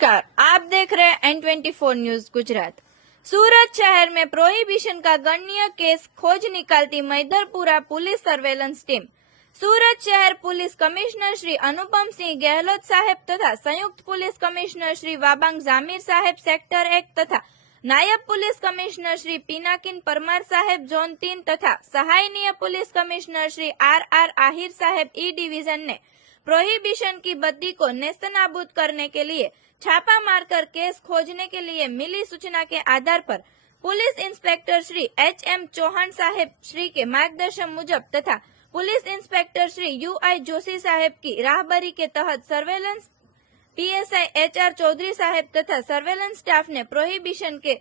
नमस्कार, आप देख रहे हैं N24 न्यूज गुजरात। सूरत शहर में प्रोहिबिशन का गणनीय केस खोज निकालती Maidarpura police surveillance team. Surat शहर पुलिस कमिश्नर श्री अनुपम सिंह गहलोत साहेब तथा संयुक्त police commissioner Shri Wabang Jamir saheb sector 1 तथा नायब police commissioner Shri Pinakin Parmar saheb zone 3 तथा सहायनीय police commissioner Shri RR Ahir saheb E division ने प्रोहिबिशन की बत्ती को नेस्तनाबूद करने के लिए छापा मारकर केस खोजने के लिए मिली सूचना के आधार पर police inspector Shri HM Chauhan saheb Shri के मार्गदर्शन मुजब तथा police inspector Shri UI Joshi saheb की राहबरी के तहत surveillance PSI HR Chaudhary saheb तथा सर्वेलेंस स्टाफ ने प्रोहिबिशन के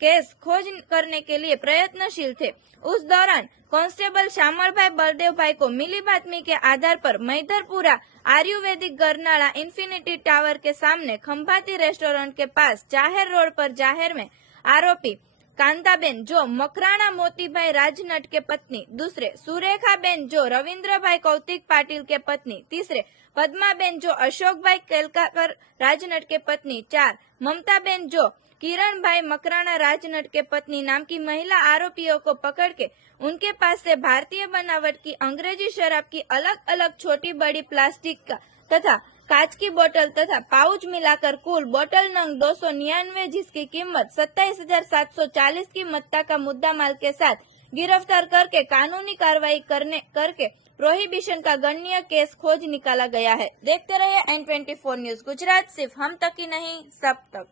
केस खोज करने के लिए प्रयत्नशील थे। उस दौरान कांस्टेबल श्यामल भाई बलदेव भाई को मिली बातमी के आधार पर मैदरपुरा आयुर्वेदिक गरनाला इंफिनिटी टावर के सामने खंभाती रेस्टोरेंट के पास जाहिर रोड पर जाहिर में आरोपी कांताबेन जो मकराणा मोतीभाई राजनट के पत्नी, दूसरे सुरेखाबेन जो रविंद्र भाई कौतिक पाटिल के पत्नी, तीसरे पद्माबेन जो अशोक भाई केलकाकर राजनट के पत्नी, 4 ममताबेन जो किरण भाई मकराणा राजनट के पत्नी नाम की महिला आरोपियों को पकड़ के उनके पास से भारतीय बनावट की अंग्रेजी शराब की अलग अलग छोटी बड़ी प्लास्टिक का तथा कांच की बोतल तथा पाउच मिलाकर कुल बोतल नंग 299 जिसकी कीमत 27,740 की मत्ता का मुद्दा माल के साथ गिरफ्तार करके कानूनी कार्रवाई करके प्रोहिबिशन का गणनीय केस खोज निकाला गया है। देखते रहिए N24 न्यूज गुजरात, सिर्फ हम तक ही नहीं सब तक।